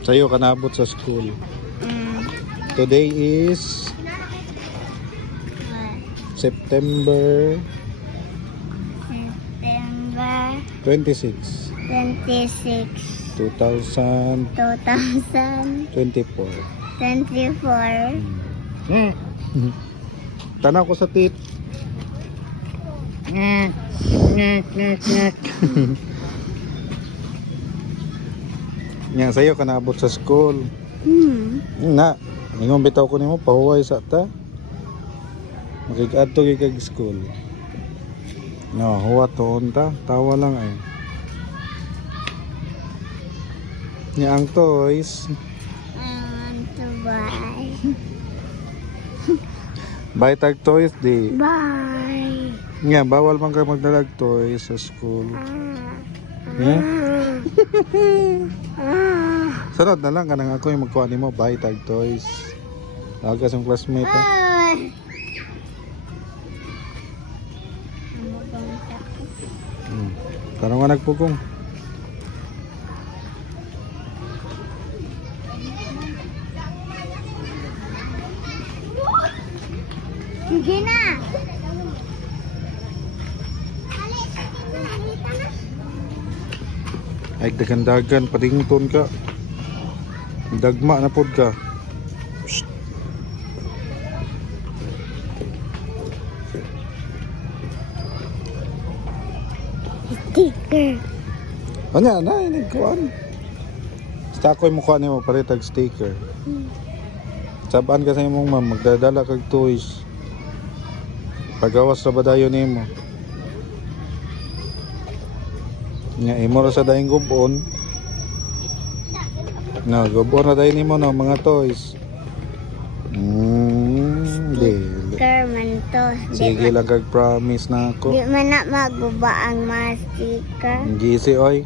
Sa'yo ka naabot sa school. Today is September September 26, 26, 2024. 2024. Tanaw ko sa tit. Nya sa'yo ka naabot sa school. Na, ingon bitaw ko nimo pahuway sa ta. Makikadto gyud kag school. No, huwa toon ta, tawa lang ay. Nya ang toys, I want to buy. buy tag toys di. Bye. Nya bawal man ka magdalag toys sa school. Yeah? Sarod na lang kanang ako yung magkuha nimo buy tag toys. Aga sa classmate ha. Karong nga nagpugong. Sige na. Ay dagan-dagan padington ka. Dagma na pod ka. Psst. Sticker. Anya na ini kuan. Basta ako yung mukha nimo pare tag sticker. Saban ka sa imong ma'am magdadala kag toys. Pagawas ra ba dayon nimo? Nya imo ra sa daing gubon. Na gubon ra dayon nimo no mga toys. Dili. Kerman to. Sige lang kag promise na ako. Di man na maguba ang mga sticker. Gisi oy.